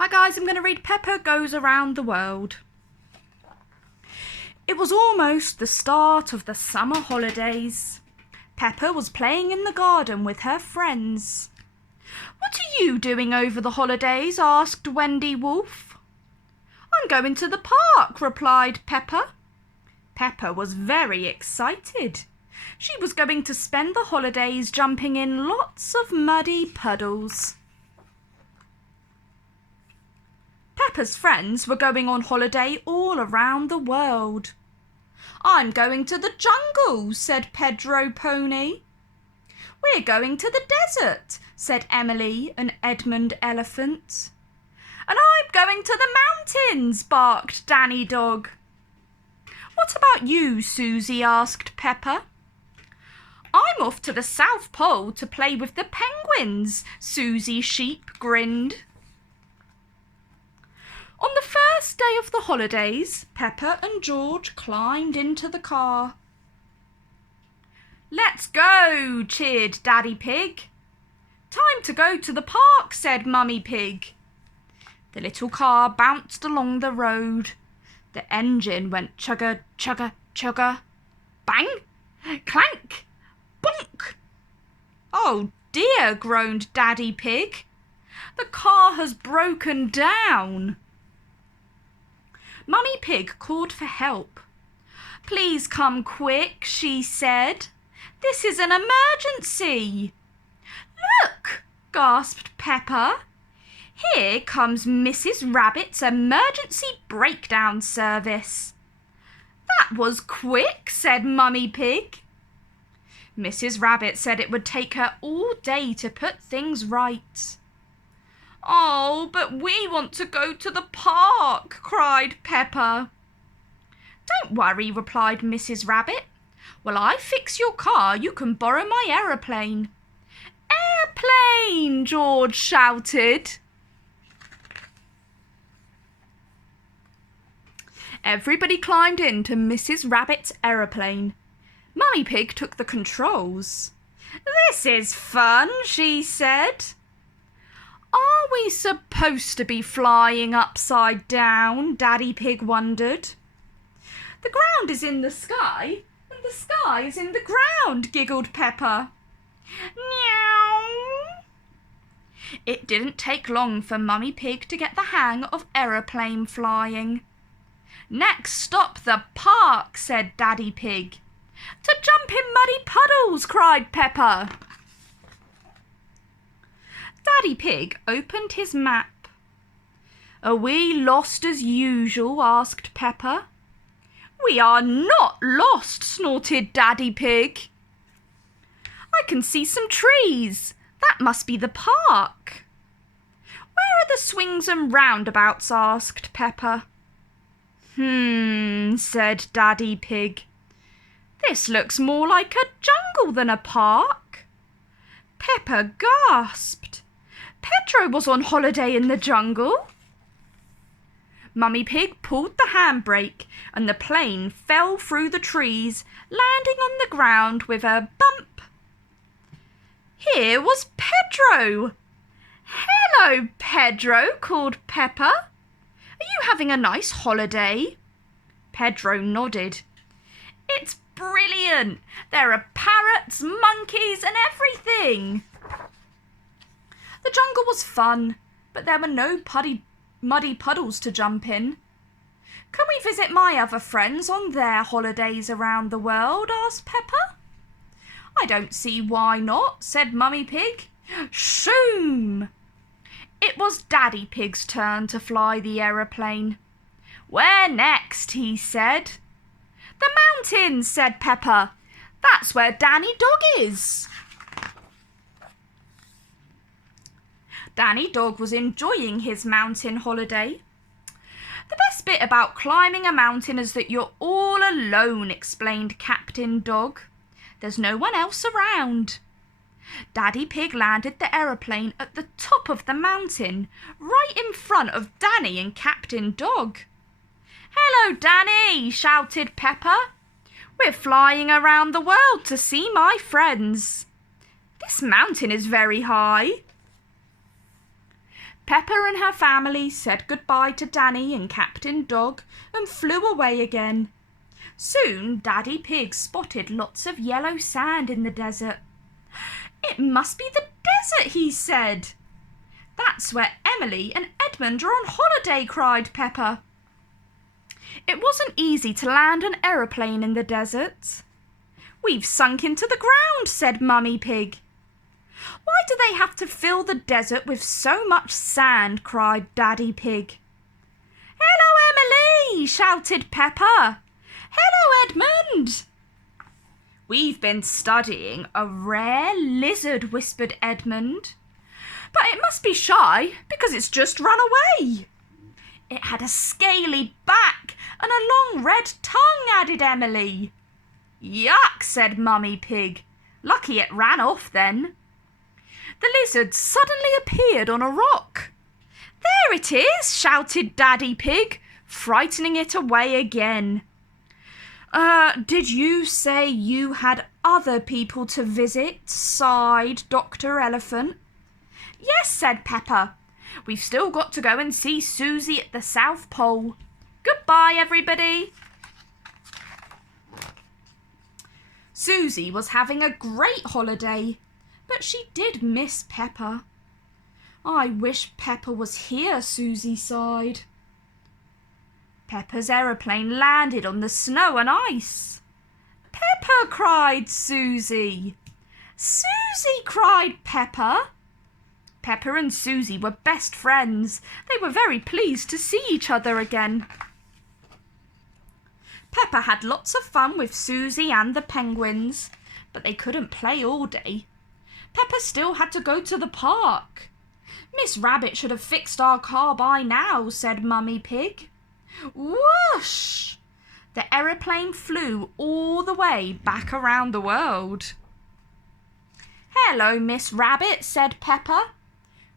Hi guys, I'm going to read Peppa Goes Around the World. It was almost the start of the summer holidays. Peppa was playing in the garden with her friends. "What are you doing over the holidays?" asked Wendy Wolf. "I'm going to the park," replied Peppa. Peppa was very excited. She was going to spend the holidays jumping in lots of muddy puddles. Peppa's friends were going on holiday all around the world. "I'm going to the jungle," said Pedro Pony. "We're going to the desert," said Emily and Edmund Elephant. "And I'm going to the mountains," barked Danny Dog. "What about you, Susie?" asked Peppa. "I'm off to the South Pole to play with the penguins," Susie Sheep grinned. On the first day of the holidays, Peppa and George climbed into the car. "Let's go," cheered Daddy Pig. "Time to go to the park," said Mummy Pig. The little car bounced along the road. The engine went chugga, chugga, chugga. Bang! Clank! Bonk! "Oh dear," groaned Daddy Pig. "The car has broken down." Mummy Pig called for help. "Please come quick," she said. "This is an emergency." "Look!" gasped Peppa. "Here comes Mrs. Rabbit's emergency breakdown service." "That was quick," said Mummy Pig. Mrs. Rabbit said it would take her all day to put things right. "Oh, but we want to go to the park," cried Peppa. "Don't worry," replied Mrs. Rabbit. "While I fix your car, you can borrow my aeroplane." "Airplane!" George shouted. Everybody climbed into Mrs. Rabbit's aeroplane. Mummy Pig took the controls. "This is fun," she said. "Are we supposed to be flying upside down?" Daddy Pig wondered. "The ground is in the sky, and the sky is in the ground," giggled Peppa. "Meow." It didn't take long for Mummy Pig to get the hang of aeroplane flying. "Next stop the park," said Daddy Pig. "To jump in muddy puddles," cried Peppa. Daddy Pig opened his map. "Are we lost as usual?" asked Peppa. "We are not lost," snorted Daddy Pig. "I can see some trees. That must be the park." "Where are the swings and roundabouts?" asked Peppa. Said Daddy Pig. "This looks more like a jungle than a park." Peppa gasped. Pedro was on holiday in the jungle. Mummy Pig pulled the handbrake and the plane fell through the trees, landing on the ground with a bump. Here was Pedro. "Hello, Pedro," called Peppa. "Are you having a nice holiday?" Pedro nodded. "It's brilliant. There are parrots, monkeys, and everything." The jungle was fun, but there were no muddy puddles to jump in. "Can we visit my other friends on their holidays around the world?" asked Peppa. "I don't see why not," said Mummy Pig. Shoom! It was Daddy Pig's turn to fly the aeroplane. "Where next?" he said. "The mountains," said Peppa. "That's where Danny Dog is." Danny Dog was enjoying his mountain holiday. "The best bit about climbing a mountain is that you're all alone," explained Captain Dog. "There's no one else around." Daddy Pig landed the aeroplane at the top of the mountain, right in front of Danny and Captain Dog. "Hello, Danny," shouted Peppa. "We're flying around the world to see my friends. This mountain is very high." Peppa and her family said goodbye to Danny and Captain Dog and flew away again. Soon Daddy Pig spotted lots of yellow sand in the desert. "It must be the desert," he said. "That's where Emily and Edmund are on holiday," cried Peppa. It wasn't easy to land an aeroplane in the desert. "We've sunk into the ground," said Mummy Pig. "Why do they have to fill the desert with so much sand?" cried Daddy Pig. "Hello, Emily!" shouted Peppa. "Hello, Edmund!" "We've been studying a rare lizard," whispered Edmund. "But it must be shy because it's just run away." "It had a scaly back and a long red tongue," added Emily. "Yuck," said Mummy Pig. "Lucky it ran off then." The lizard suddenly appeared on a rock. "There it is," shouted Daddy Pig, frightening it away again. Did you say you had other people to visit?" sighed Dr. Elephant. "Yes," said Peppa. "We've still got to go and see Susie at the South Pole. Goodbye, everybody." Susie was having a great holiday, but she did miss Peppa. "I wish Peppa was here," Susie sighed. Peppa's aeroplane landed on the snow and ice. "Peppa!" cried Susie. "Susie!" cried Peppa. Peppa and Susie were best friends. They were very pleased to see each other again. Peppa had lots of fun with Susie and the penguins, but they couldn't play all day. Peppa still had to go to the park. "Miss Rabbit should have fixed our car by now," said Mummy Pig. Whoosh! The aeroplane flew all the way back around the world. "Hello, Miss Rabbit," said Peppa.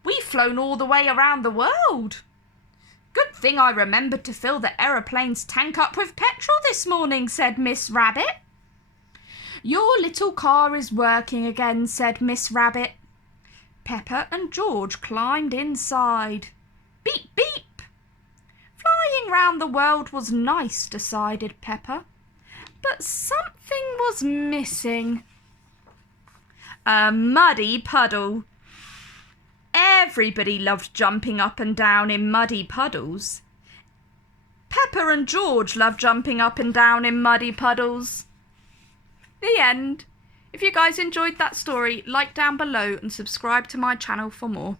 "We've flown all the way around the world." "Good thing I remembered to fill the aeroplane's tank up with petrol this morning," said Miss Rabbit. "Your little car is working again," said Miss Rabbit. Peppa and George climbed inside. Beep, beep! Flying round the world was nice, decided Peppa, but something was missing. A muddy puddle. Everybody loved jumping up and down in muddy puddles. Peppa and George loved jumping up and down in muddy puddles. The end. If you guys enjoyed that story, like down below and subscribe to my channel for more.